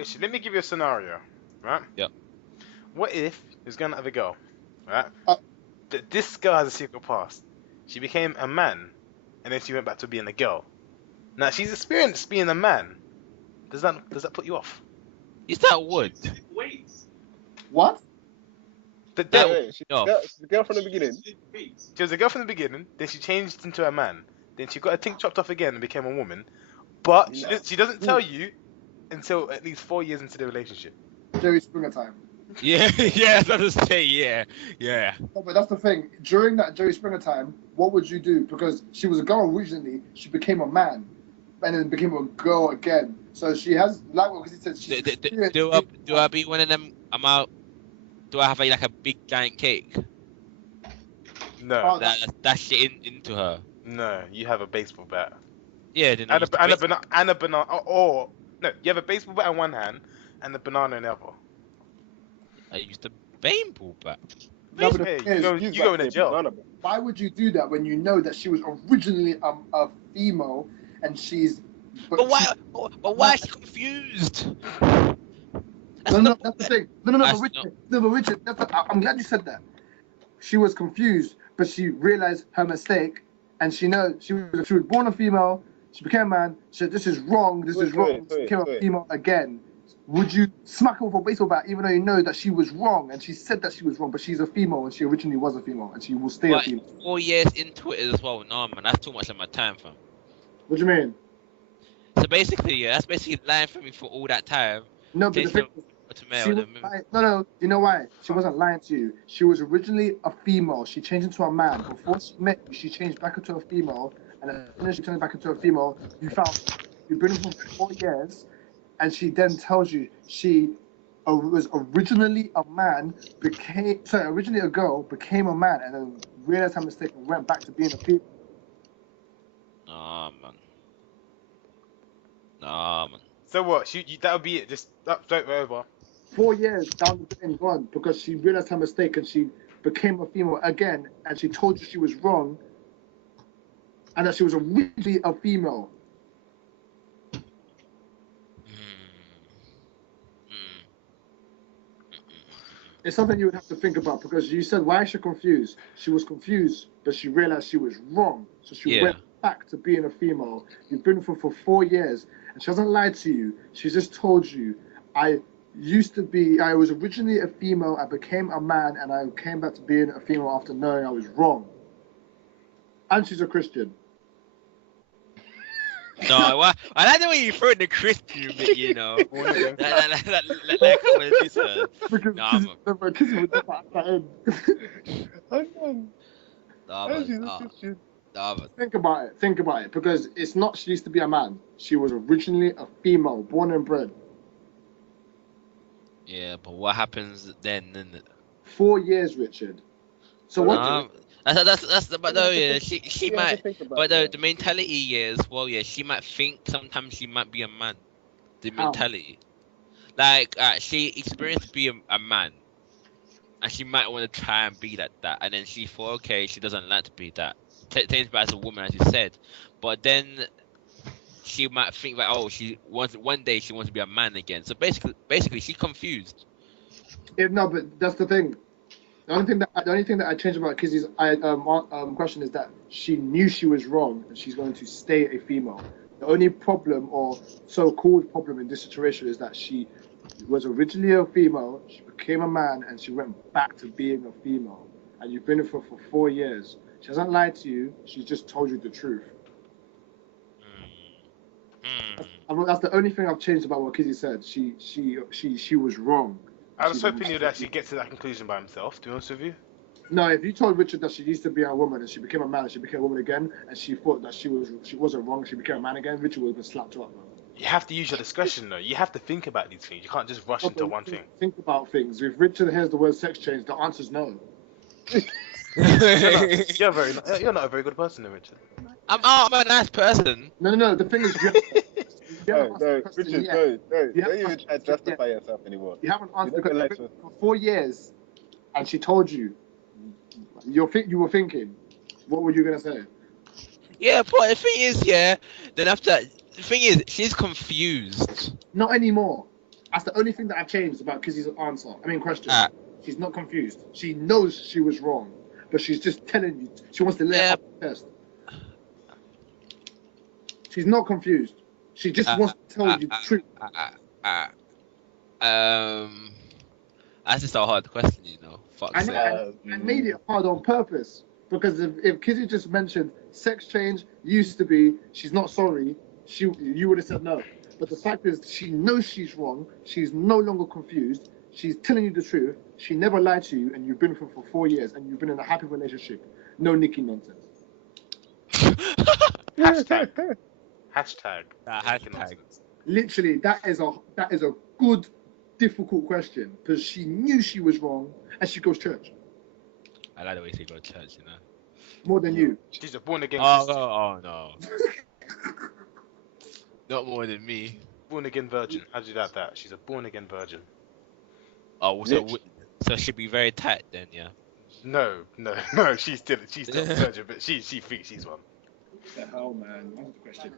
Listen, let me give you a scenario, right? Yep. What if he's going to have a girl, right? Uh, This girl has a secret past. She became a man, and then she went back to being a girl. Now she's experienced being a man. Does that put you off? Is that wood? What? But That then would Wait, she's no. the girl from the beginning. she was a girl from the beginning. Then she changed into a man. Then she got her thing chopped off again and became a woman. But she doesn't tell you until at least 4 years into the relationship. Jerry Springer time. Yeah, yeah, I was about to say, yeah. No, but that's the thing. During that Jerry Springer time, what would you do? Because she was a girl originally, she became a man, and then became a girl again. So she has, like what he said, she's Do I be one of them? I'm out. Do I have like a big giant cake No, Oh, that shit into her? no, you have a baseball bat Yeah, then and a banana. Or no, you have a baseball bat in one hand and a banana in the other. I used a baseball bat. No, but the Hey, thing is, you go in a jail. why would you do that when you know that she was originally a female and she's? But why? But why is she confused? No, that's the thing. No, That's but Richard, I'm glad you said that. She was confused, but she realized her mistake, and she was born a female. She became a man. She said, "This is wrong. This is wrong." She became a female again. Would you smack her with a baseball bat, even though you know that she was wrong, and she said that she was wrong, but she's a female, and she originally was a female, and she will stay a female? 4 years into it as well. No, man, that's too much of my time, fam. What do you mean? So basically, yeah, that's basically lying for me for all that time. No, but the thing no, you know why? She wasn't lying to you. She was originally a female. She changed into a man. Before she met you, she changed back into a female. And as soon as she turned back into a female, you've been with her for 4 years. And she then tells you she was originally a man, originally a girl, became a man, and then realized her mistake and went back to being a female. Nah, man. So what? That would be it. Just straight over. 4 years down the drain, gone, because she realized her mistake and she became a female again, and she told you she was wrong, and that she was originally a female. It's something you would have to think about, because you said, why is she confused? She was confused, but she realized she was wrong, so she went back to being a female. You've been with her for 4 years, and she hasn't lied to you. She just told you, I was originally a female, I became a man, and I came back to being a female after knowing I was wrong. And she's a Christian. No, I like the way you throw in the Christian bit, you know. Like what it is, Because Kizzy would never add that in. Think about it, because it's not she used to be a man. She was originally a female, born and bred. Yeah, but what happens then? 4 years, Richard. So what? But no, yeah, she might. But the mentality is, well, yeah, she might think sometimes she might be a man. The mentality, like, she experienced being a man, and she might want to try and be like that, and then she thought, okay, she doesn't like to be that. Takes back as a woman, as you said, but then she might think like, oh, one day she wants to be a man again. So basically, she's confused. No, but that's the thing. The only thing that I changed about Kizzy's question is that she knew she was wrong and she's going to stay a female. The only problem, or so-called problem, in this situation is that she was originally a female, she became a man, and she went back to being a female. And you've been with her for 4 years. She hasn't lied to you. She's just told you the truth. That's the only thing I've changed about what Kizzy said. She was wrong. I was hoping you'd actually get to that conclusion by himself, to be honest with you. No, if you told Richard that she used to be a woman and she became a man and she became a woman again, and she thought that she wasn't wrong, she became a man again, Richard would have been slapped her up, man. You have to use your discretion, though. You have to think about these things. You can't just rush into one thing. Think about things. If Richard hears the word sex change, the answer's no. You're not a very good person, Richard. I'm a nice person. No. The thing is, No, Richard, don't even try to justify yourself anymore. You haven't answered the question for 4 years, and she told you. You were thinking. What were you gonna say? Yeah, but the thing is, then after the thing is, she's confused. Not anymore. That's the only thing that I've changed about Kizzy's question. She's not confused. She knows she was wrong, but she's just telling you. She wants to lay it up the test. She's not confused. She just wants to tell you the truth. That's just a hard question, you know. I made it hard on purpose because if Kizzy just mentioned sex change used to be, she's not sorry, you would have said no. But the fact is, she knows she's wrong. She's no longer confused. She's telling you the truth. She never lied to you, and you've been with her for 4 years, and you've been in a happy relationship. No Nikki nonsense. Hashtag. Literally, that is a good, difficult question because she knew she was wrong, and she goes to church. I like the way she goes to church, you know. More than you. She's a born again. Oh no. Not more than me. Born again virgin. How'd you like that? She's a born again virgin. Oh, so she'd be very tight then, yeah. No. She's still a virgin, but she thinks she's one. What the hell, man? That's the question.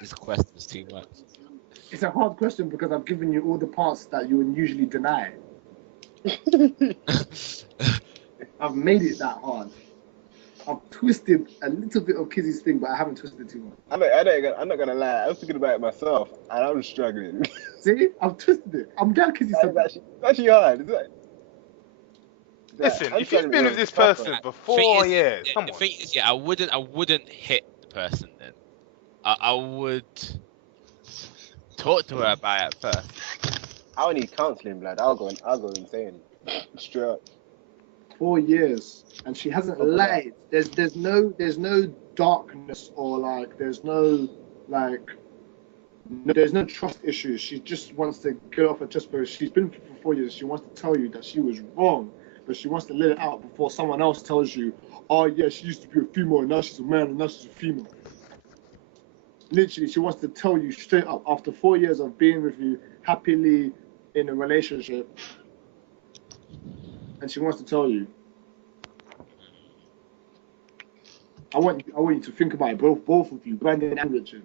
This question is too much. It's a hard question because I've given you all the parts that you would usually deny. I've made it that hard. I've twisted a little bit of Kizzy's thing, but I haven't twisted it too much. I'm not gonna lie. I was thinking about it myself, and I'm struggling. See, I've twisted it. I'm glad Kizzy said that. It's actually hard. Listen, if you've been with this person for 4 years, the thing is, I wouldn't hit the person then. I would talk to her about it first. I would need counselling, blood. I'll go insane. Straight up. 4 years, and she hasn't lied. There's no darkness or there's no trust issues. She just wants to get off her chest because she's been for 4 years. She wants to tell you that she was wrong, but she wants to let it out before someone else tells you, oh yeah, she used to be a female and now she's a man and now she's a female. Literally, she wants to tell you straight up after 4 years of being with you happily in a relationship, and she wants to tell you. I want you to think about it, both of you, Brandon and Richard.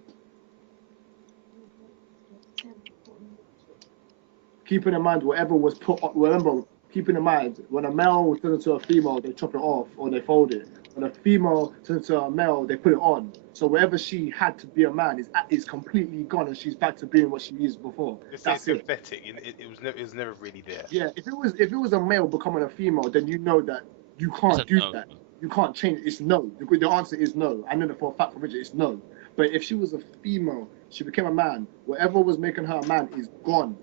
Keeping in mind whatever was put. Remember, keeping in mind when a male was turned into a female, they chop it off or they fold it. When a female turns into a male, they put it on. So wherever she had to be a man is completely gone, and she's back to being what she is before. That's synthetic. It was never really there. Yeah, if it was a male becoming a female, then you know that you can't do that. You can't change. It's no. The answer is no. I know that for a fact from Richard, it's no. But if she was a female, she became a man. Whatever was making her a man is gone.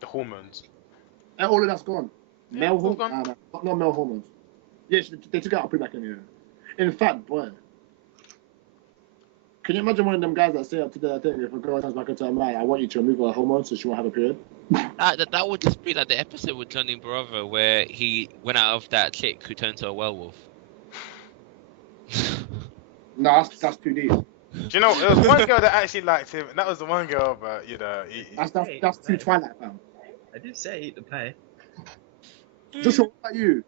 The hormones. And all of that's gone. Yeah, Male hormones? Not male hormones. Yes, they took it out and put it back in here. In fact, boy, can you imagine one of them guys that say up to their thing, if a girl turns back into a man, I want you to remove her hormones so she won't have a period? That would just be like the episode with Johnny Bravo where he went out of that chick who turned to a werewolf. No, that's too deep. Do you know, there was one girl that actually liked him, and that was the one girl, but you know, that's too Twilight, fam. I did say eat the pie. Joshua, what about you?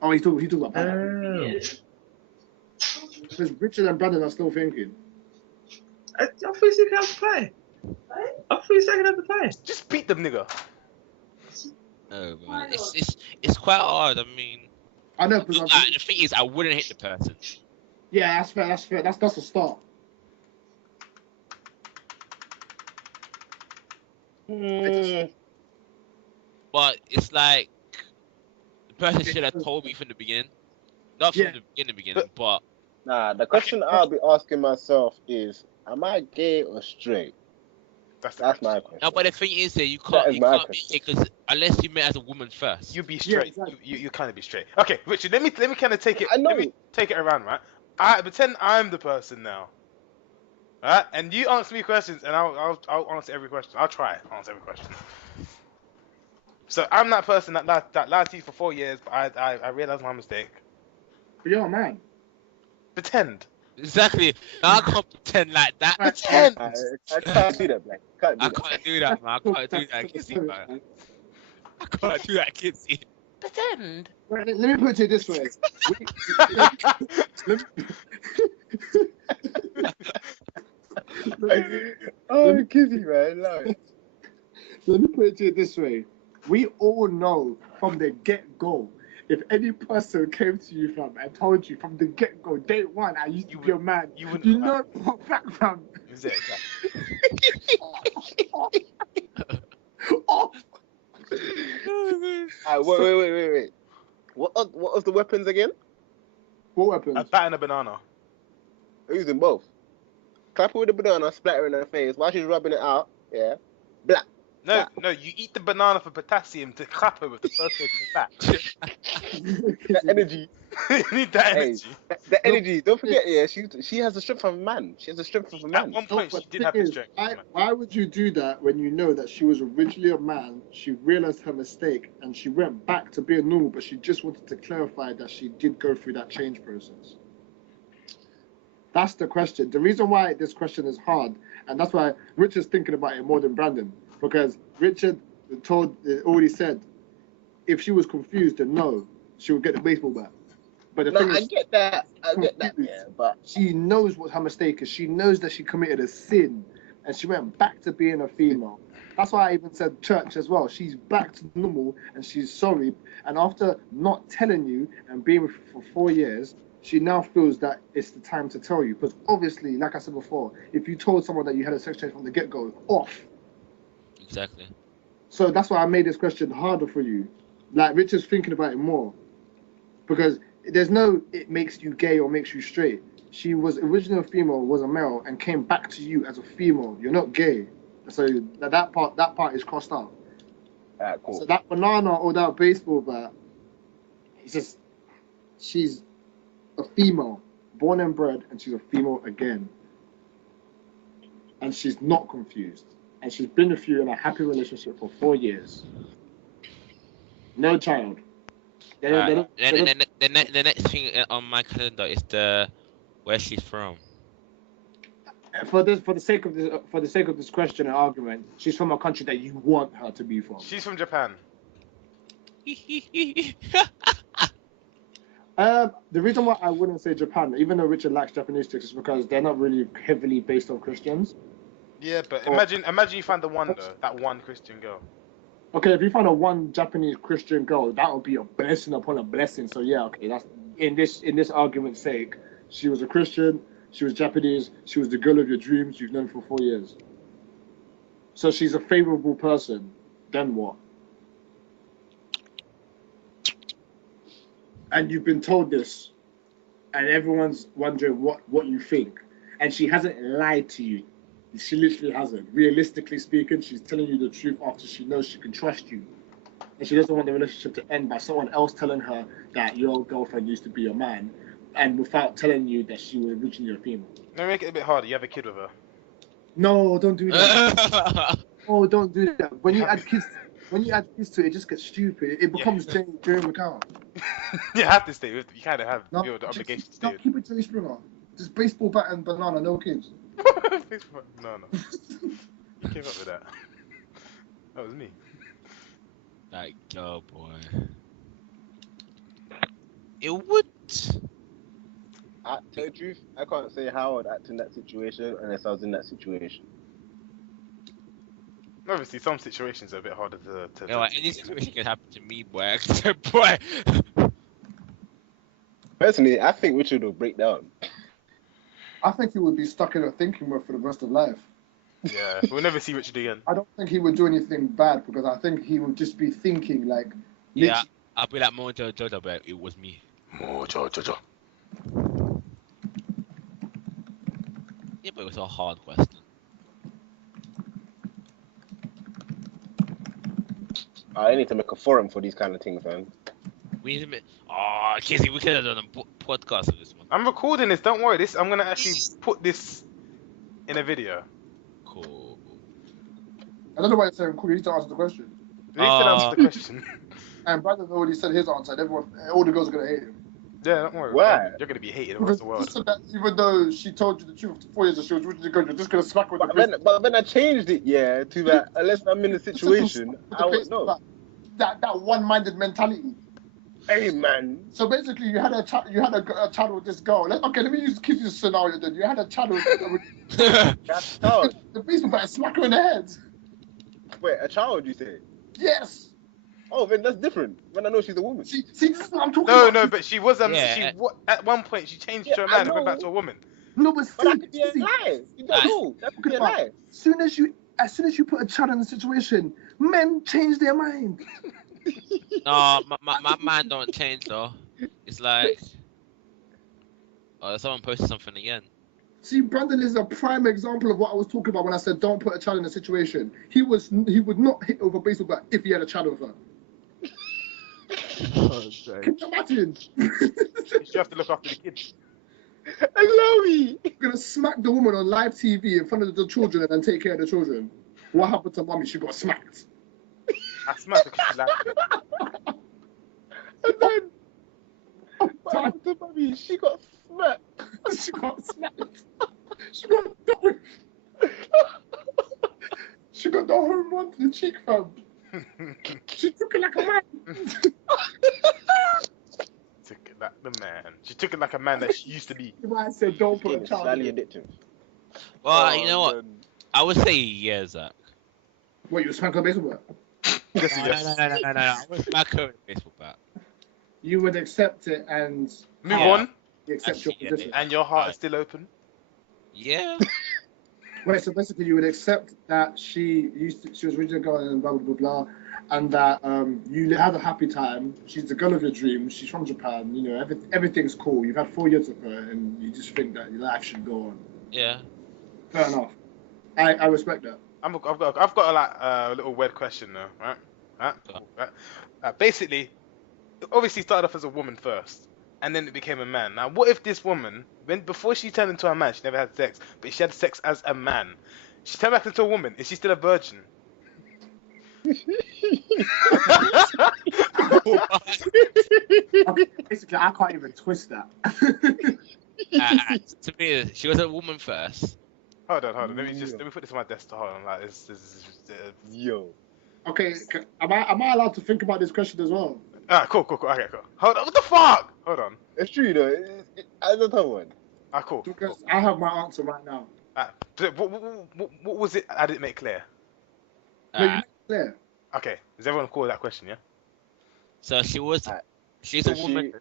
Oh, he talked about pie. Because Richard and Brandon are still thinking. I thought you said have the pie. I thought you said have the pie. Just beat them, nigga. Oh man, it's quite hard. I mean, I know. The thing is, I wouldn't hit the person. Yeah, that's fair. That's a start. But it's like the person should have told me from the beginning. Not from the beginning, but nah. The question I'll be asking myself is, am I gay or straight? That's my question. No, but the thing is that you can't be gay because unless you met as a woman first. You be straight. Yeah, exactly. You kind of be straight. Okay, Richard. Let me kind of take it. I know. Let me take it around, right? I pretend I'm the person now. Alright? And you answer me questions, and I'll answer every question. I'll try to answer every question. So I'm that person that lied to you for 4 years, but I realized my mistake. But you're a man. Pretend. Exactly. No, I can't pretend like that. Pretend. I can't do that, man. I can't do that, man. I can't do that, Kizzy, man. I can't do that, Kizzy. Pretend. Let me put it this way. Oh, Kizzy, man. Love it. Let me put it to you this way. We all know from the get-go, if any person came to you, fam, and told you from the get-go, day one, I used to be a man, you know for a fact, fam. Exactly. Oh. Wait. What was the weapons again? What weapons? A bat and a banana. Using both. Clap her with the banana, splatter in her face while she's rubbing it out. Yeah. Black. No, you eat the banana for potassium to clap her with the first place in the back. That energy. You need that energy. The energy. Don't forget, yeah, she has the strength of a man. She has the strength of a man. At one point, she did have the strength. Why would you do that when you know that she was originally a man, she realized her mistake, and she went back to being normal, but she just wanted to clarify that she did go through that change process? That's the question. The reason why this question is hard, and that's why Richard's thinking about it more than Brandon, because Richard already said if she was confused, then no, she would get the baseball bat. But the thing is, I get that, yeah, but she knows what her mistake is. She knows that she committed a sin, and she went back to being a female. That's why I even said church as well. She's back to normal, and she's sorry. And after not telling you and being with you for 4 years, she now feels that it's the time to tell you. Because obviously, like I said before, if you told someone that you had a sex change from the get-go, off. Exactly. So that's why I made this question harder for you. Like, Richard's thinking about it more. Because there's no, it makes you gay or makes you straight. She was originally a female, was a male, and came back to you as a female. You're not gay. So that part is crossed out. Alright, cool. So that banana or that baseball bat, it's just, she's a female, born and bred, and she's a female again. And she's not confused. And she's been with you in a happy relationship for 4 years. No child. The next thing on my calendar is where she's from. For the sake of this question and argument, she's from a country that you want her to be from. She's from Japan. The reason why I wouldn't say Japan, even though Richard likes Japanese chicks, is because they're not really heavily based on Christians. Yeah, but imagine you find the one though, that one Christian girl. Okay, if you find a one Japanese Christian girl, that would be a blessing upon a blessing. So yeah, okay, that's in this argument's sake. She was a Christian, she was Japanese, she was the girl of your dreams. You've known for 4 years. So she's a favorable person. Then what? And you've been told this, and everyone's wondering what you think. And she hasn't lied to you. She literally hasn't. Realistically speaking, she's telling you the truth after she knows she can trust you. And she doesn't want the relationship to end by someone else telling her that your girlfriend used to be a man, and without telling you that she was originally a female. Let me make it a bit harder. You have a kid with her. No, don't do that. Oh, don't do that. When you add kids to it, it just gets stupid. It becomes Jerry McCall. You have to stay with. You kind of have the obligation to stay. Keep it to Springer. Just baseball bat and banana, no kids. No. You came up with that. That was me. Like, oh boy. It would. To tell the truth, I can't say how I'd act in that situation unless I was in that situation. Obviously, some situations are a bit harder to any situation can happen to me, boy. Boy. Personally, I think Richard will break down. I think he would be stuck in a thinking mode for the rest of life. Yeah, we'll never see Richard again. I don't think he would do anything bad because I think he would just be thinking like. Yeah, I'll be like Mojo Jojo, but it was me. Mojo Jojo. Yeah, but it was a hard question. I need to make a forum for these kind of things, man. We need to make. Oh, Kizzy, we could have done a podcast of this one. I'm recording this. Don't worry. I'm gonna actually put this in a video. Cool. I don't know why you're saying cool. You need to answer the question. You need to answer the question. And Brandon already said his answer. And all the girls are gonna hate him. Yeah, don't worry. Why? You're gonna be hated across the world. He said that even though she told you the truth 4 years ago, she was originally good. You're just gonna smack with But then I changed it, to that. Unless I'm in a situation, I would know. That one-minded mentality. Hey man. So basically, you had a child with this girl. Let me give you a scenario. Then you had a child with That's child. the baseball bat, smack her in the head. Wait, a child, you say? Yes. Oh, then that's different. When I know she's a woman. See, this is what I'm talking No, about. no, but she was Yeah. at one point she changed Yeah, to a I man and went know. back to a woman. No, but But that could be a lie. You don't know. That could be a lie. As soon as you put a child in a situation, men change their mind. No, my man don't change though. It's like, oh, someone posted something again. See, Brandon is a prime example of what I was talking about when I said don't put a child in a situation. He would not hit over a baseball bat if he had a child with her. Can you imagine? You have to look after the kids. I love you. You're gonna smack the woman on live TV in front of the children and then take care of the children. What happened to mommy? She got smacked. I smacked her because she liked it. And then, what happened to mommy? She got smacked. She got smacked. She got the she got the home run to the cheek, fam. She took it like a man. Took it like the man. She took it like a man that she used to be. I said don't put a It's child slightly in. addictive. Well, you know what? I would say yes, Zach. What, you smack a baseball bat? Yes, No, yes. no. I would smack her with a baseball bat. You would accept it and Move Yeah. on, you accept your Actually, yeah, position. and your heart is still open. Yeah. Wait, so basically you would accept that she was originally going and blah blah blah blah, and that you had a happy time. She's the girl of your dreams. She's from Japan. You know, everything's cool. You've had 4 years with her, and you just think that your life should go on. Yeah. Fair enough. I respect that. I've got a little weird question though, right? Basically, it obviously started off as a woman first, and then it became a man. Now, what if this woman, before she turned into a man, she never had sex, but she had sex as a man? She turned back into a woman. Is she still a virgin? Okay, basically, I can't even twist that. To me, she was a woman first. Hold on. Let me put this on my desktop. Hold on, like this Yo. Okay, am I allowed to think about this question as well? Cool. Okay, cool. Hold on. What the fuck? Hold on. It's true, though. I don't know one. Cool. Because I have my answer right now. What was it? I didn't make clear. No, you make it clear. Okay, is everyone cool with that question? Yeah. So she's a woman.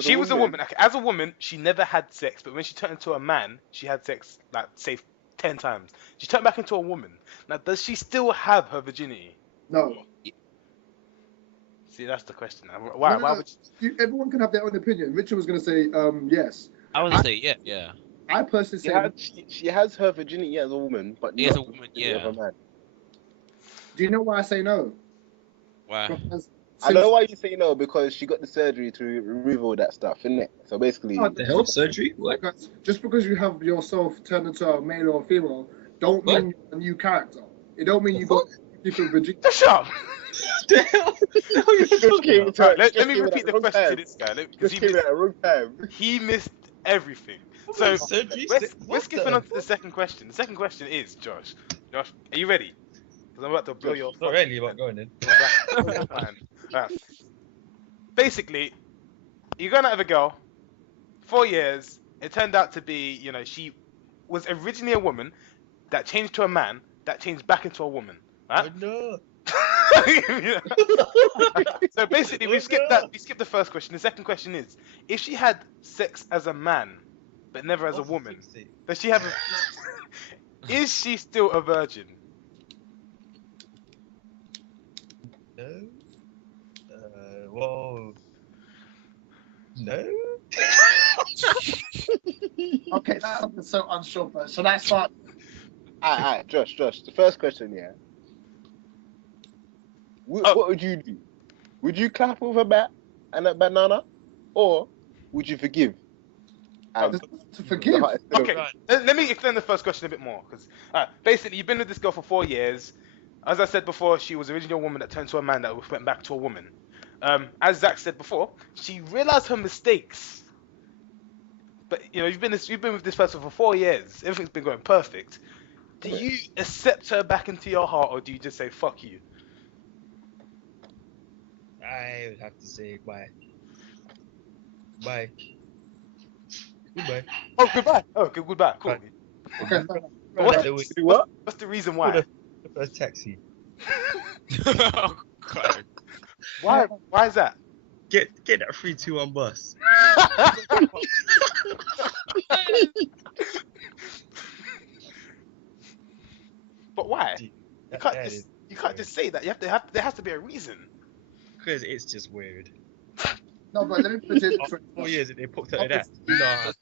She was a woman. Okay, as a woman, she never had sex, but when she turned into a man, she had sex, like, say, 10 times. She turned back into a woman. Now, does she still have her virginity? No. See, that's the question. Why? No. Why would Everyone can have their own opinion. Richard was going to say yes. I would say yeah. I personally say She has her virginity as a woman, but As not a woman, the virginity yeah. of a man. Do you know why I say no? Why? Because I know why you say no, because she got the surgery to remove all that stuff, innit? So basically, Oh, The hell? Surgery? What? just because you have yourself turned into a male or a female, don't mean you're a new character. It don't mean you got different virginity. Shut up! The hell? Let me repeat the question to this guy. Just came at a wrong time. He missed everything. So Surgery? we're skipping on to the second question. The second question is, Josh, are you ready? Because I'm about to blow your. Not really, but going in. Basically, you're going out with a girl, 4 years. It turned out to be, she was originally a woman that changed to a man that changed back into a woman. Right? Oh, no. So basically, we skipped that. We skipped the first question. The second question is: if she had sex as a man, but never as a woman, does she have? Is she still a virgin? No. Whoa. No. Okay, that's so unsure, but so that's what. Alright, Josh. The first question, yeah. What would you do? Would you clap with a bat and a banana, or would you forgive? To forgive. Okay, let me explain the first question a bit more, because basically you've been with this girl for 4 years. As I said before, she was originally a woman that turned to a man that went back to a woman. As Zach said before, she realized her mistakes. But you've been with this person for 4 years. Everything's been going perfect. Do you accept her back into your heart, or do you just say fuck you? I would have to say bye. Bye. Goodbye. Oh, goodbye. Oh, okay, goodbye. Cool. Right. Okay. But what, There was- Do what? what's the reason Call why? the first taxi. Oh God. Why? Why is that? Get that 321 bus. But why? Gee, You that can't is just say that. There has to be a reason. because it's just weird. No, but let me put it this After way. 4 years, and they popped out of that. Nah.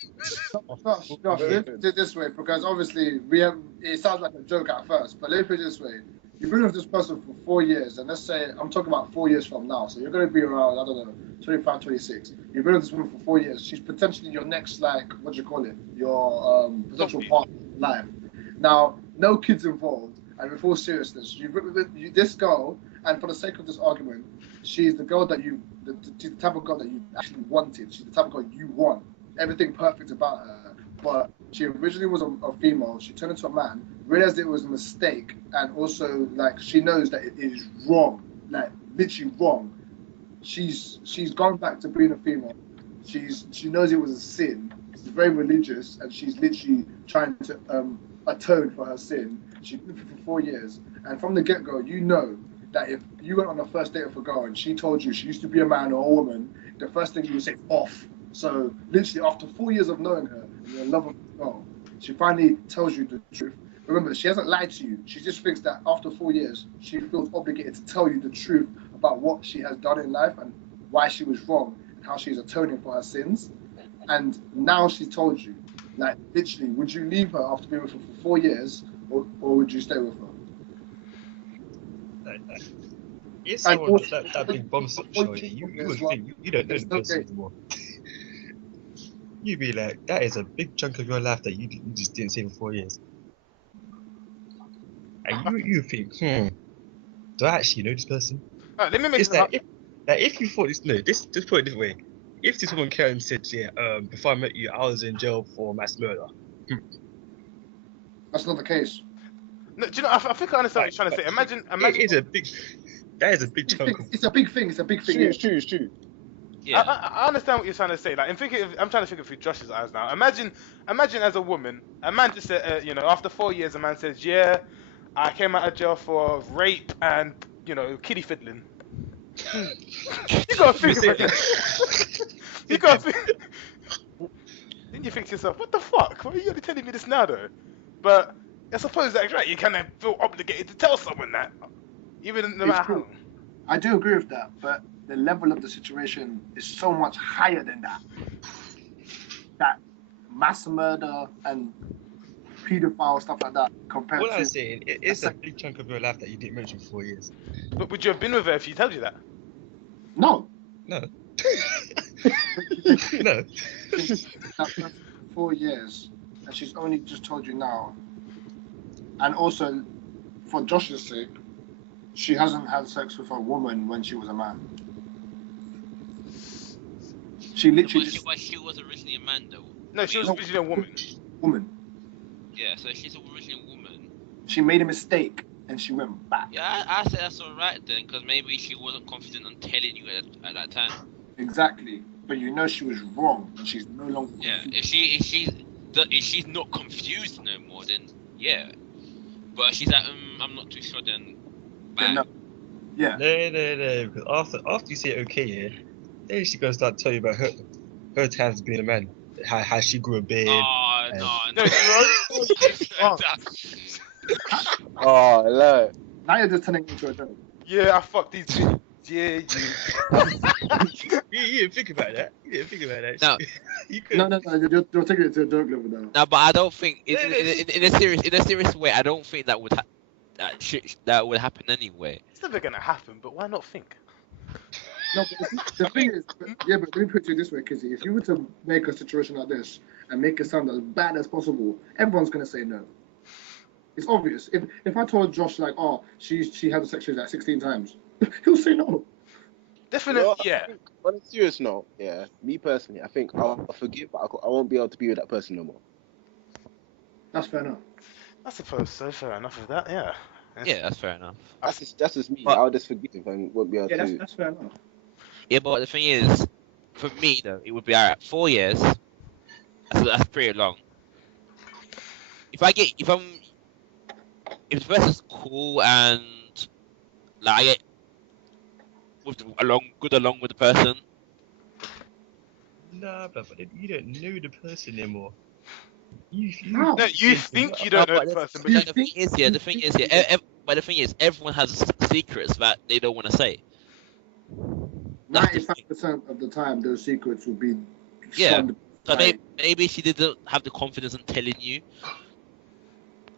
Josh, let me put it this way, because obviously it sounds like a joke at first, but let me put it this way. You've been with this person for 4 years, and let's say, I'm talking about 4 years from now, so you're going to be around, I don't know, 25, 26. You've been with this woman for 4 years. She's potentially your next, like, what do you call it? Your potential partner in life. Now, no kids involved, and with all seriousness, this girl, and for the sake of this argument, she's the girl that the type of girl that you actually wanted. She's the type of girl you want. Everything perfect about her. But she originally was a female. She turned into a man, realized it was a mistake, and also, like, she knows that it is wrong, like, literally wrong. She's gone back to being a female. She knows it was a sin. She's very religious, and she's literally trying to atone for her sin. She's been with you for 4 years, and from the get-go, you know that if you went on a first date with a girl and she told you she used to be a man or a woman, the first thing you would say, off. So literally after 4 years of knowing her, and you're in love with the girl, she finally tells you the truth. Remember, she hasn't lied to you. She just thinks that after 4 years, she feels obligated to tell you the truth about what she has done in life and why she was wrong and how she's atoning for her sins. And now she's told you, like, literally, would you leave her after being with her for 4 years, or would you stay with her? It's someone that big bomb show. You would think you don't know the person anymore. You'd be like, that is a big chunk of your life that you just didn't see for 4 years. And you think, do I actually know this person? Let me make It's like if you thought this, no, just put it a different way. If this woman came and said, yeah, before I met you, I was in jail for mass murder. That's not the case. No, do you know? I think I understand what you're trying to say. Imagine. It is a big. That is a big chunk. It's a big thing. It's a big thing. It's true. Yeah. I understand what you're trying to say. Like, I'm trying to think of through Josh's eyes now. Imagine as a woman, a man just said, after 4 years, a man says, yeah, I came out of jail for rape and, kiddie fiddling. You gotta think about it. You gotta think. Then you think to yourself, what the fuck? Why are you only telling me this now, though? But I suppose that's right. You kind of feel obligated to tell someone that, even no matter how. I do agree with that, but the level of the situation is so much higher than that. That mass murder and pedophile stuff like that compared All to. I'm saying, it's a big chunk of your life that you didn't mention for 4 years. But would you have been with her if she told you that? No. No. That person for 4 years, and she's only just told you now. And also, for Josh's sake, she hasn't had sex with a woman when she was a man. She literally But she was originally a man, though. No, she was originally a woman. Woman. Yeah, so she's originally a woman. She made a mistake and she went back. Yeah, I say that's alright then, because maybe she wasn't confident on telling you at that time. Exactly, but you know she was wrong, and she's no longer. Yeah, if she's not confused no more, then yeah. But if she's like, I'm not too sure, then bang. No. Yeah. No, because after you say okay, yeah, then she's gonna start telling you about her times being a man, how she grew a beard. Oh no. Oh, look. Now you're just turning into a joke. Yeah, I fucked these bitches. Yeah, You didn't think about that. No. No, you're taking it to a joke level now. No, but I don't think in a serious way. I don't think that would that would happen anyway. it's never gonna happen. But why not think? No, but the thing is, but let me put it this way, Kizzy. If you were to make a situation like this and make it sound as bad as possible, everyone's gonna say no. It's obvious. If I told Josh like, oh, she had sex with like 16 times, he'll say no. Definitely, yeah. On a serious note, yeah, me personally, I think I'll forgive, but I won't be able to be with that person no more. That's fair enough. I suppose so. Fair enough with that. Yeah. Yeah, that's fair enough. That's just me. But- I'll just forgive and won't be able Yeah, to. that's fair enough. Yeah, but the thing is, for me though, it would be alright. 4 years. That's pretty long. If the person's cool and like I get along with the person. Nah, but you don't know the person anymore. How? No, you think you don't know the person, but The thing is, but the thing is, everyone has secrets that they don't want to say. 95% of the time, those secrets will be shunned. So maybe she didn't have the confidence in telling you,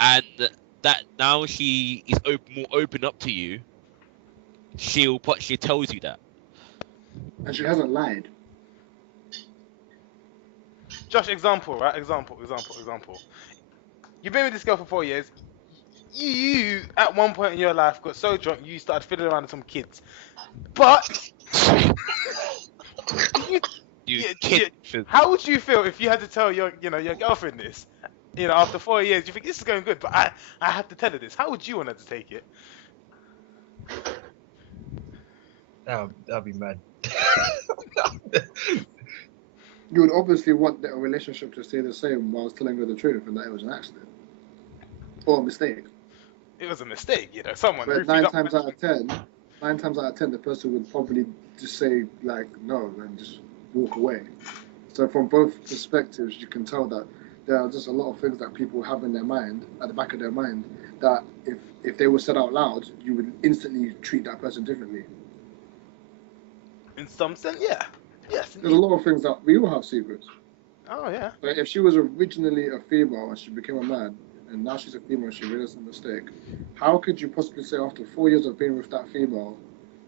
and that now she is more open up to you. She tells you that, and she hasn't lied. Josh, example, right? Example. You've been with this girl for 4 years. You at one point in your life got so drunk you started fiddling around with some kids, but how would you feel if you had to tell your girlfriend this? After 4 years, you think this is going good, but I have to tell her this. How would you want her to take it? That'd be mad. You would obviously want a relationship to stay the same whilst telling her the truth and that it was an accident or a mistake. It was a mistake, someone. But 9 times out of 10, the person would probably just say like no and just walk away. So from both perspectives, you can tell that there are just a lot of things that people have in their mind, at the back of their mind, that if they were said out loud, you would instantly treat that person differently. In some sense, yeah. Yes. There's a lot of things that we all have secrets. Oh yeah. But if she was originally a female and she became a man, and now she's a female and she realized a mistake, how could you possibly say after 4 years of being with that female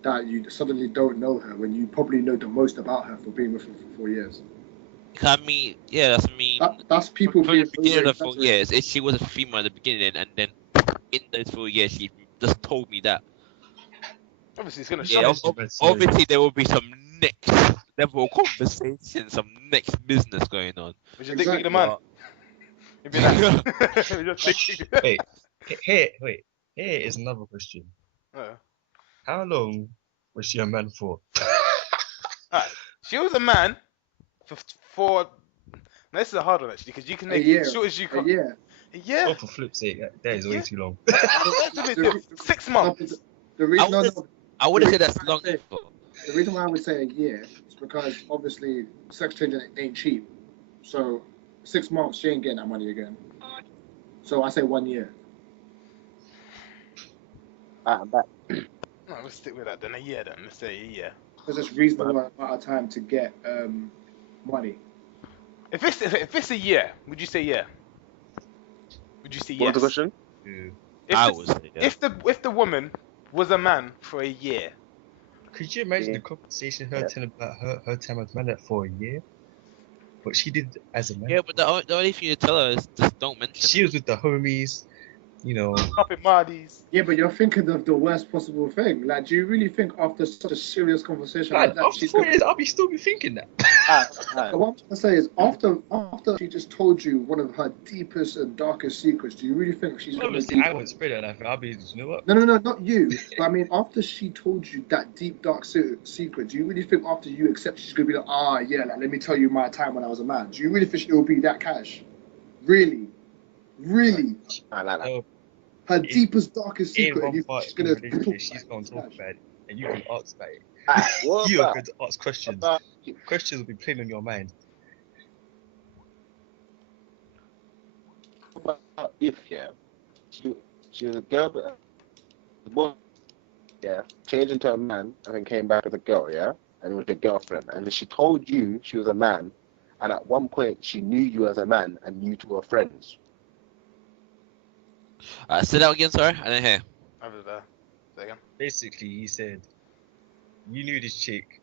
that you suddenly don't know her when you probably know the most about her for being with her for 4 years? I mean, that's people from the beginning of 4 years. If she was a female at the beginning, and then in those 4 years she just told me that. Obviously, it's gonna shock. Obviously, there will be some next level conversation, some next business going on. Which is exactly. The man. Wait, here is another question. How long was she a man for? She was a man for. This is a hard one actually because you can make it as short as you can. A year. Oh, for flip's sake, that is way too long. 6 months. I would have said that's long. The reason why I would say a year is because obviously sex changing ain't cheap. So 6 months, she ain't getting that money again. So I say 1 year. I'm back. No, let's stick with that then. A year then. Let's say a year. Because it's reasonable amount of time to get money. If it's a year, would you say yeah? Would you say yes? What's the question? If the woman was a man for a year. Could you imagine the conversation telling about her time as a man for a year? What she did as a man? Yeah, but the only thing you tell her is just don't mention. She was with the homies, Popping Mardies. Yeah, but you're thinking of the worst possible thing. Like, do you really think after such a serious conversation like that, after 4 years, I'll still be thinking that. What I'm trying to say is, after she just told you one of her deepest and darkest secrets, do you really think she's going to? I won't spread it. I'll be, you know what? No, not you. But I mean, after she told you that deep, dark secret, do you really think after you accept, she's going to be like, let me tell you my time when I was a man? Do you really think it will be that cash? Really? Her deepest, darkest secret, and she's going to talk about it, and you can ask about it. You are going to ask questions. Questions will be playing on your mind. If she was a girl, but the boy, changed into a man and then came back as a girl, and it was your girlfriend, and then she told you she was a man, and at one point she knew you as a man, and you two were friends. Say that again, sorry. I didn't hear. Over there. Say again. Basically, he said you knew this chick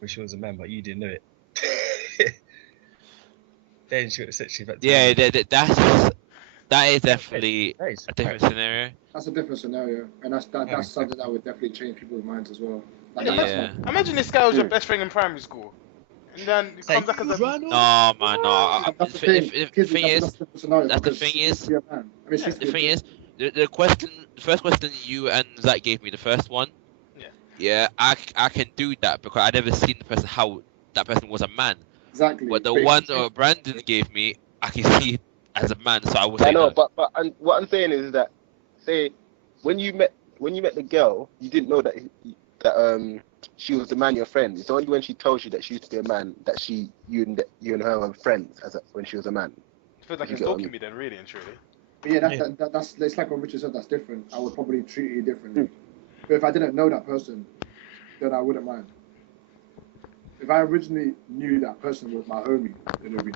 when she was a man, but you didn't know it. Then she would have said she back. Yeah, that is definitely a different scenario. That's a different scenario, and that's something that would definitely change people's minds as well. Imagine this guy was your best friend in primary school. And then it comes back as a... No, man, no. That's the thing. The thing is, the first question you and Zach gave me, the first one. Yeah, I can do that because I never seen the person how that person was a man. Exactly. But the But one Brandon gave me, I can see it as a man, so I would say I know, no. but what I'm saying is that, say, when you met the girl, you didn't know that she was the man, your friend. It's only when she tells you that she used to be a man that you and her were friends when she was a man. It feels like You you're get what I stalking mean? me then, really and truly. But yeah, that's it's like what Richard said. That's different. I would probably treat you differently. Mm. But if I didn't know that person, then I wouldn't mind. If I originally knew that person was my homie, then it'd be.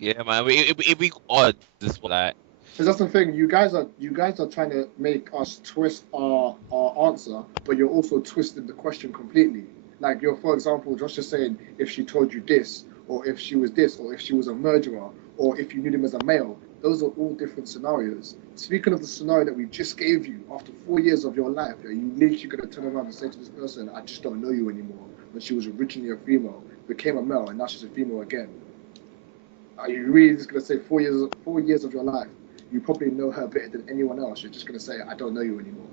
Yeah, man, it'd be odd as well. Like, Because that's the thing. You guys are trying to make us twist our answer, but you're also twisting the question completely. Like for example, Josh is saying if she told you this, or if she was this, or if she was a murderer, or if you knew them as a male. Those are all different scenarios. Speaking of the scenario that we just gave you, after 4 years of your life, are you literally going to turn around and say to this person, I just don't know you anymore, when she was originally a female, became a male, and now she's a female again? Are you really just going to say 4 years of your life? You probably know her better than anyone else. You're just going to say, I don't know you anymore.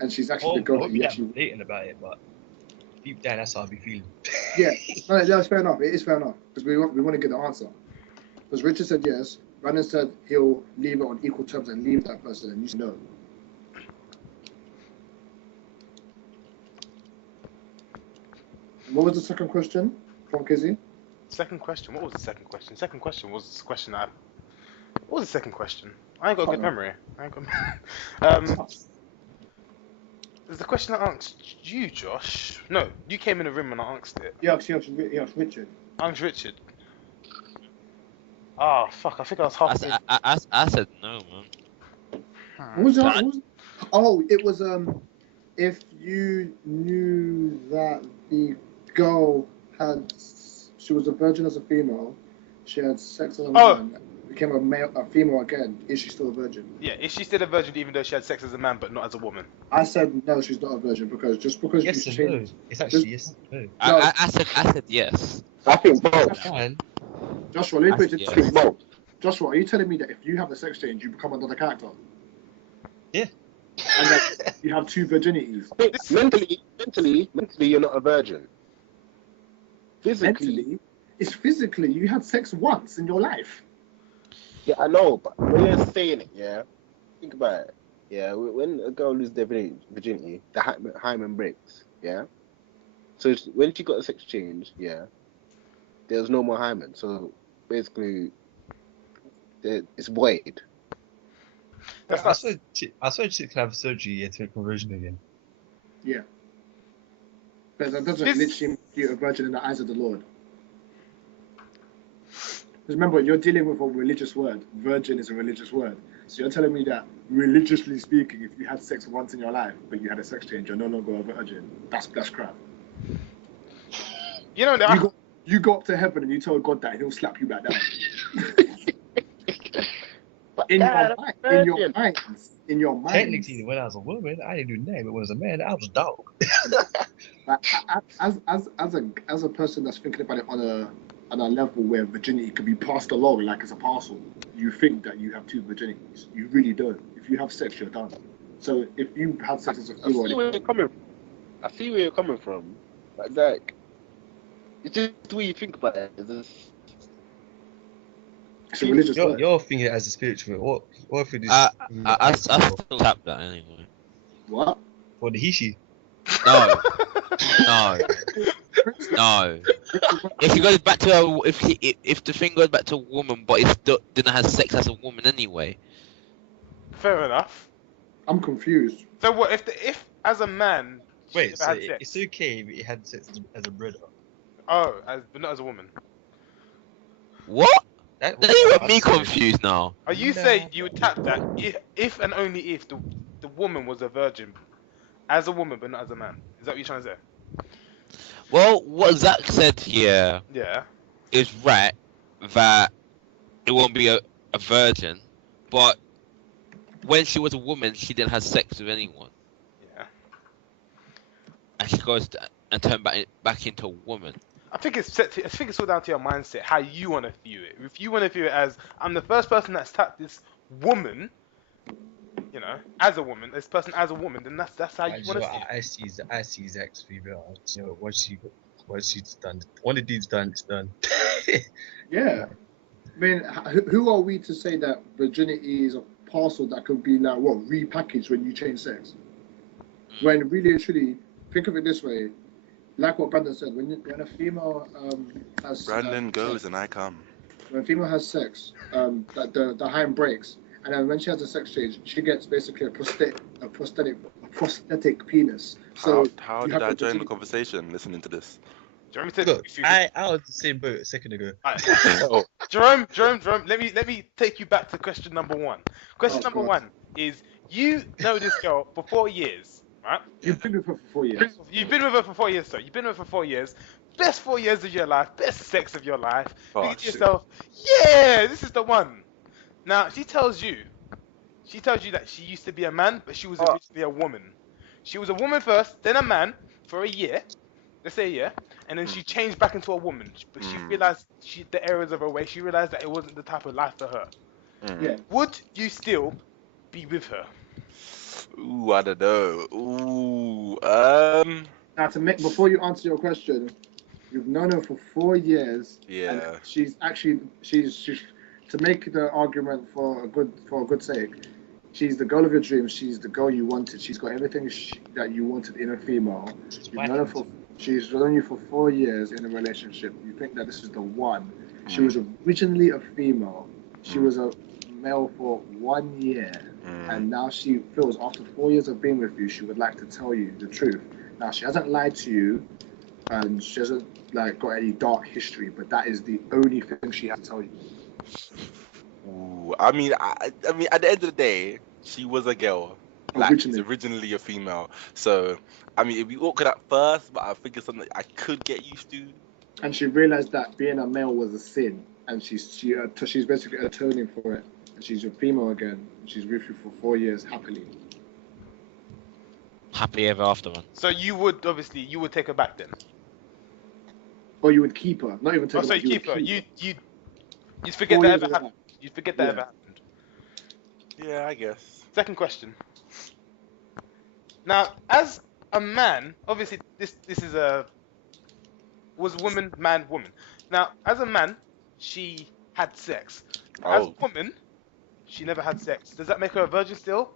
And she's actually the girl that you actually... blatant about it, but deep down, that's how I be feeling. Yeah, no, it's fair enough. It is fair enough. Because we want to get the answer. Because Richard said yes. Brandon said he'll leave it on equal terms and leave that person, and you said no. And what was the second question from Kizzy? Second question. What was the second question? Second question was the question that. What was the second question? I ain't got a good memory. There's the question I asked you, Josh. No, you came in the room and I asked it. Yeah, Richard. I asked Richard. Ah, fuck! I think I was half. I said no, man. What was that? Oh, it was if you knew that the girl she was a virgin as a female, she had sex as a man, became a female again, is she still a virgin? Yeah, is she still a virgin even though she had sex as a man but not as a woman? I said no, she's not a virgin because yes you changed. No. It's actually yes and no. No. I said yes. I think both. Joshua, let me put it Yes. Both. Joshua, are you telling me that if you have a sex change, you become another character? Yeah. And that you have two virginities? Mentally, you're not a virgin. Mentally, it's physically. You had sex once in your life. Yeah, I know, but when you're saying it, yeah, think about it. Yeah, when a girl loses their virginity, the hymen breaks. Yeah. So when she got a sex change, yeah, there's no more hymen. So basically, it's void. I swear chicks can have surgery to make conversion again. Yeah. But that doesn't literally make you a virgin in the eyes of the Lord. Because remember, you're dealing with a religious word. Virgin is a religious word. So you're telling me that, religiously speaking, if you had sex once in your life, but you had a sex change, you're no longer a virgin. That's crap. You know, you go up to heaven and you tell God that, and he'll slap you back down. In your mind. Technically, when I was a woman, I didn't do nothing. But when I was a man, I was a dog. As a person that's thinking about it on a level where virginity can be passed along like it's a parcel, you think that you have two virginities. You really don't. If you have sex, you're done. So if you have sex as a female, I see where you're coming from. Like, it's just the way you think about it. It's a religious word. You're thinking it as a spiritual. What if it is? I still tap that anyway. What? For the Hishi. No. If he goes back to if the thing goes back to a woman, but it didn't have sex as a woman anyway. Fair enough. I'm confused. So what if as a man? Wait, so had sex? it's okay if he had sex as a brother. Oh, but not as a woman. What? That You got me confused now. Are you saying you would tap that if and only if the woman was a virgin, as a woman but not as a man? Is that what you're trying to say? Well, what Zach said here is right, that it won't be a virgin, but when she was a woman, she didn't have sex with anyone. Yeah. And she goes and turn back into a woman. I think it's all down to your mindset, how you want to view it. If you want to view it as, I'm the first person that's tapped this woman, you know, as a woman, this person as a woman, then that's how you want to see it. I see Zach's female. You know, once she's done, one of these done, it's done. Yeah. I mean, who are we to say that virginity is a parcel that could be like what repackaged when you change sex? When really and truly, think of it this way, like what Brandon said, when a female has Brandon goes sex, and I come. when a female has sex, that the hymen breaks, and then when she has a sex change, she gets basically a prosthetic penis. So How you did have I the join the virginity. conversation listening to this? Do you want me to? Look, I was the same boat a second ago. Oh, Jerome, let me take you back to question number one. Question number God. one is you know this girl for 4 years, right? You've been with her for 4 years. You've been with her for 4 years, sir. You've been with her for 4 years. Best 4 years of your life, best sex of your life. Oh, Thinking to shit. yourself, yeah, this is the one. Now she tells you that she used to be a man, but she was originally a woman. She was a woman first, then a man for a year. Let's say a year, and then she changed back into a woman. But she realized the errors of her way. She realized that it wasn't the type of life for her. Yeah. Would you still be with her? Ooh, I don't know. Ooh, Now, before you answer your question, you've known her for 4 years. Yeah. And she's to make the argument for a good sake. She's the girl of your dreams. She's the girl you wanted. She's got everything that you wanted in a female. She's known you for 4 years in a relationship. You think that this is the one. She was originally a female. She was a male for 1 year. And now she feels after 4 years of being with you, she would like to tell you the truth. Now, she hasn't lied to you, and she hasn't got any dark history, but that is the only thing she has to tell you. Ooh, I mean, at the end of the day, she was a girl. She's originally a female. So, I mean, it'd be awkward at first, but I think it's something I could get used to. And she realized that being a male was a sin, and she's basically atoning for it. And she's a female again. And she's with you for 4 years happily. Happy ever after, man. So you would take her back then? Or you would keep her, not even take her. So you keep her. You'd forget that ever happened. You'd forget that ever happened. Yeah, I guess. Second question. Now, as a man, obviously this is was woman, man, woman. Now, as a man, she had sex. As a woman, she never had sex. Does that make her a virgin still?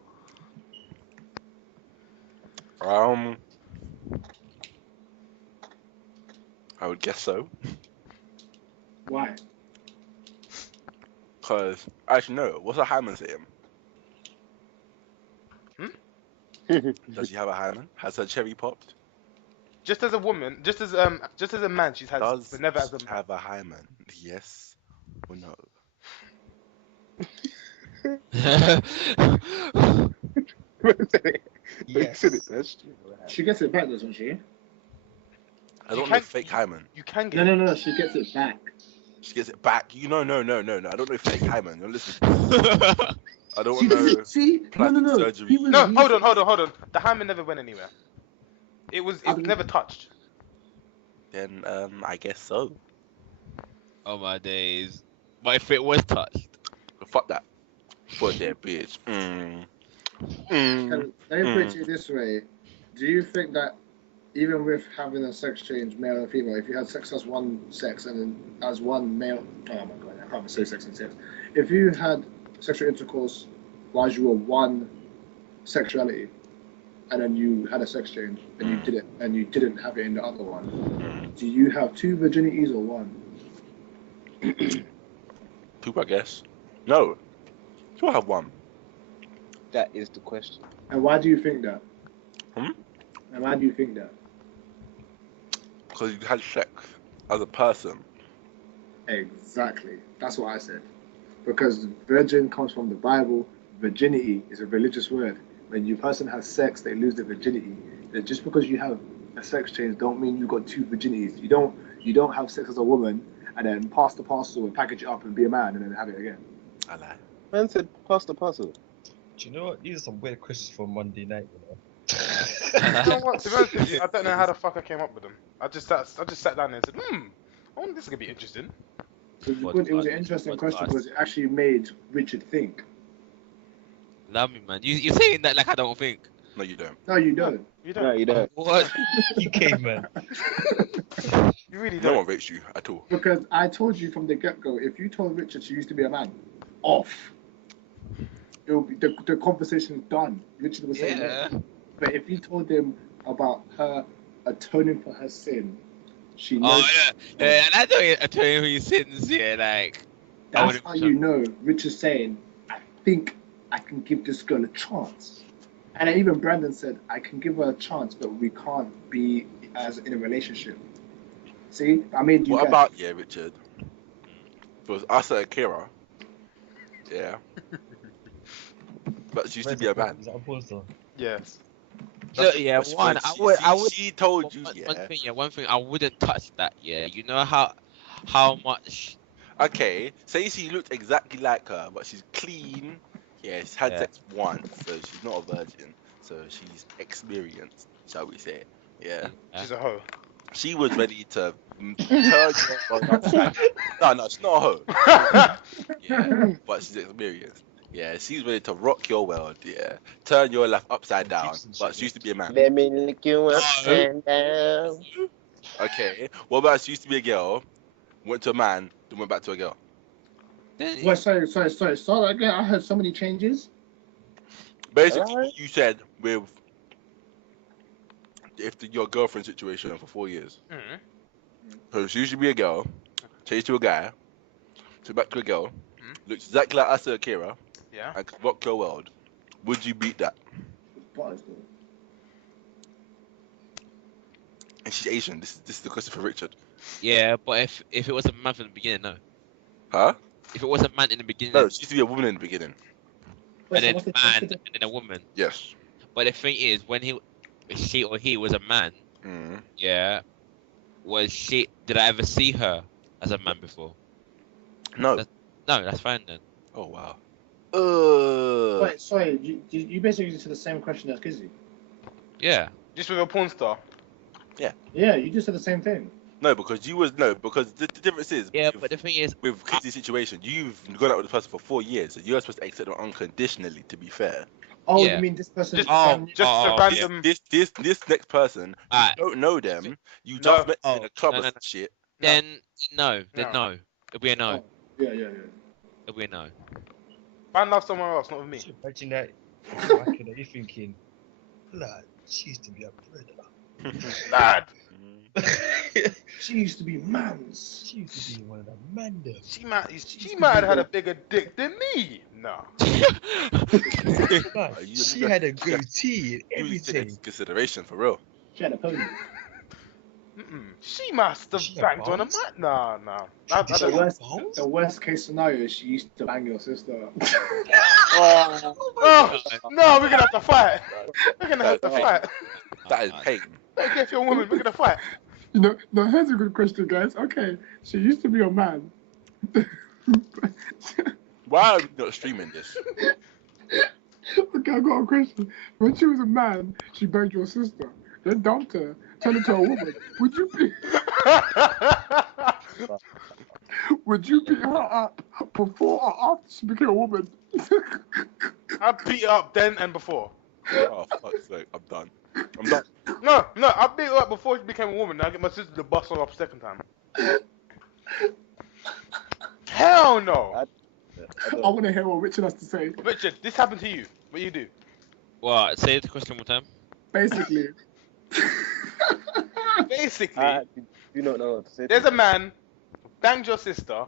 I would guess so. Why? Because, actually, no. What's a hymen saying? Does she have a hymen? Has her cherry popped? Just as a woman, just as a man, she's had sex, but never as a man. Have a hymen? Yes or no? Yes. She gets it back, doesn't she? I don't know fake hymen. You can get No, she gets it back. She gets it back. No. I don't know fake hymen. You're listening. I don't know. See? No. Surgery. No, hold on. The hymen never went anywhere. It was never touched. Then I guess so. Oh my days. But if it was touched? Fuck that. Fuck that bitch. Let me put it to you this way. Do you think that even with having a sex change, male and female, if you had sex as one sex and then as one male, oh my god, I can't say sex and sex. If you had sexual intercourse while you were one sexuality, and then you had a sex change and you didn't have it in the other one, do you have 2 virginities or 1? 2, I guess. No. You'll have 1. That is the question. And why do you think that? And why do you think that? Because you had sex as a person. Exactly. That's what I said. Because virgin comes from the Bible. Virginity is a religious word. When a person has sex, they lose their virginity. That just because you have a sex change, don't mean you got 2 virginities. You don't have sex as a woman and then pass the parcel and package it up and be a man and then have it again. I lie. Man said pass the parcel. Do you know what? These are some weird questions for Monday night, you know. You know what? To be honest with you, I don't know how the fuck I came up with them. I just sat down there and said, I wonder this is gonna be interesting. It was an interesting question because it actually made Richard think. Love me, man. You're saying that like I don't think. No, you don't. No, you don't. You No, don't. you don't. What? You caveman. You really No don't. one rates you at all. Because I told you from the get-go, if you told Richard she used to be a man, off, it will be the conversation's done. Richard was saying Yeah. no. But if you told him about her atoning for her sin, she Oh knows. yeah. And I tell you who you sins. Yeah, like. That's how you know Richard's saying, I think I can give this girl a chance. And even Brandon said, I can give her a chance, but we can't be as in a relationship. See, I made you. What guys. about Richard? It was us at Akira. Yeah. But she used to be a man. Is that a pause though? Yes. Look, yeah, That's one. when I would. She told you, One thing. I wouldn't touch that. Yeah, you know how much. Okay, say she looked exactly like her, but she's clean. Yeah, she's had sex once, so she's not a virgin. So she's experienced, shall we say? Yeah. She's a hoe. She was ready to turn your upside. No, she's not a hoe. Yeah, but she's experienced. Yeah, she's ready to rock your world. Yeah, turn your life upside down. But she used to be a man. Let me lick you up and down. Okay, what about she used to be a girl, went to a man, then went back to a girl? Wait, sorry. Start again. I heard so many changes. Basically, what you said with your girlfriend situation for 4 years. So she used to be a girl, changed to a guy, to back to a girl, looks exactly like us, Akira, and could rock your world. Would you beat that? And she's Asian. This is the question for Richard. Yeah, but if it was a man from the beginning, no. Huh? If it was a man in the beginning. No, she used to be a woman in the beginning. And then a man, and then a woman. Yes. But the thing is, when she or he was a man, yeah, did I ever see her as a man before? No. No, that's fine then. Oh, wow. Wait, sorry, you basically answered the same question as Kizzy. Yeah. Just with a porn star. Yeah. Yeah, you just said the same thing. No, because the difference is. Yeah, but the thing is, with Kizzy's situation, you've gone out with the person for 4 years, so you're supposed to accept them unconditionally. To be fair. Oh, you mean this person? Just a random. This next person, you don't know them. You just met them in a club or shit. Then no. It'll be a no. Oh, yeah. It'll be a no. Find love somewhere else, not with me. Imagine that. You're thinking, lad, she used to be a predator. Lad. She used to be mans. She used to be one of the men. She might have had a bigger dick than me. No. She had a goatee and everything. Consideration for real. She had a pony. She must have banged on a man. No. The worst case scenario is she used to bang your sister. Oh, no, we're gonna have to fight. That is pain. Okay, if you're a woman, we're gonna fight. No, here's a good question, guys. Okay, she used to be a man. Why are we not streaming this? Okay, I got a question. When she was a man, she banged your sister, then dumped her, turned into a woman. Would you beat her up before or after she became a woman? I beat her up then and before. Oh, fuck's sake, I'm done. No, I beat her up before she became a woman. I get my sister to bust her up a second time. Hell no. I want to hear what Richard has to say. Richard, this happened to you. What you do? What? Say the question one more time. Basically. You don't know what to say. There's a man banged your sister.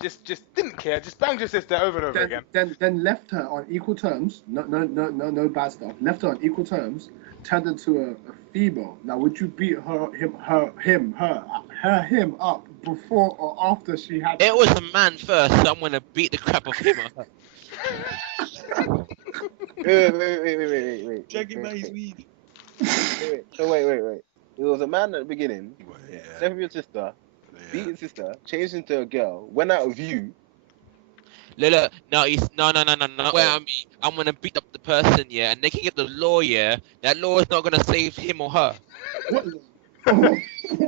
Just didn't care. Just banged your sister over and over again. Then left her on equal terms. No bad stuff. Left her on equal terms. Turned into a female. Now, would you beat him up before or after she had? It was a man first, so I'm gonna beat the crap of him. Wait. Dragging by his weed. Wait. It was a man at the beginning. Yeah. Slept with your sister. Beat your sister. Changed into a girl. Went out of you. Look, no. Where I'm gonna beat up the person, yeah, and they can get the law, yeah. That law is not gonna save him or her.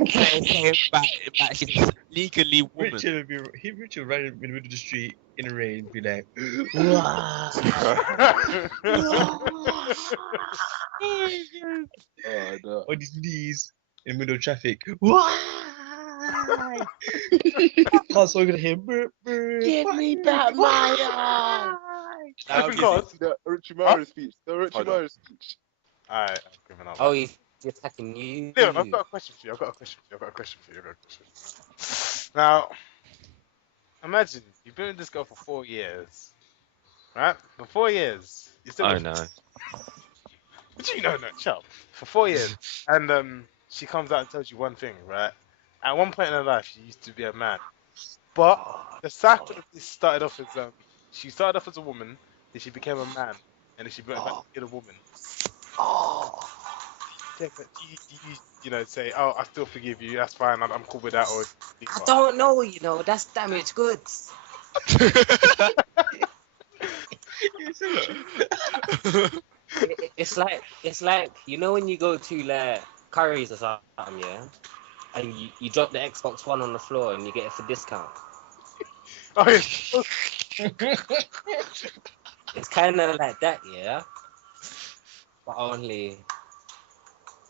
Say back, she's legally woman. Richard ran in the middle of the street, in the rain, be like, Oh no. on his knees in the middle of traffic. Why? Can't so gonna hear. Give me back my eye. Now, Go on. See that Richie Huh? Murray speech. The Richie Hold on. Murray speech. Alright, I'm giving up. Oh, he's attacking you. Leon, I've got a question for you. I've got a question for you. Now, imagine you've been with this girl for 4 years, right? For 4 years, you still. I know. What do you know? No, shut up. For 4 years, and she comes out and tells you one thing, right? At one point in her life, she used to be a man, but the psychology started off as she started off as a woman, then she became a man, and then she went back to being a woman. Do you know, say, oh, I still forgive you, that's fine, I'm cool with that, or I don't know, you know, that's damaged goods. It's like you know when you go to like Curry's or something, yeah, and you drop the Xbox One on the floor and you get it for discount. Oh, yeah. It's kind of like that, yeah. But only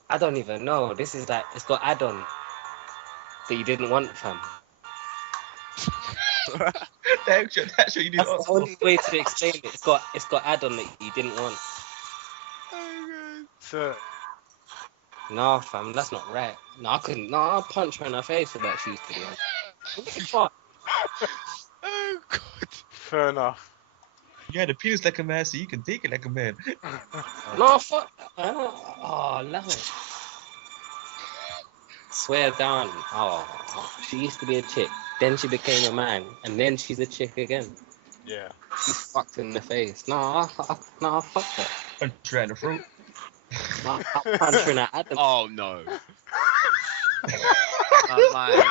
I don't even know. This is like it's got add-on that you didn't want, fam. That's what you need to That's ask the only way to explain it. It's got add-on that you didn't want. So, No, fam, that's not right. No, I couldn't. No, I'll punch her in her face for that. She used to be on. What the fuck? Oh God. fair enough. You had a penis like a man, so you can take it like a man. No, fuck. Oh, love it. Swear down. Oh, she used to be a chick. Then she became a man, and then she's a chick again. Yeah. She's fucked in the face. No, fuck that. Punch her in the throat. No, I'll punch her in her Adam. Oh no. My man.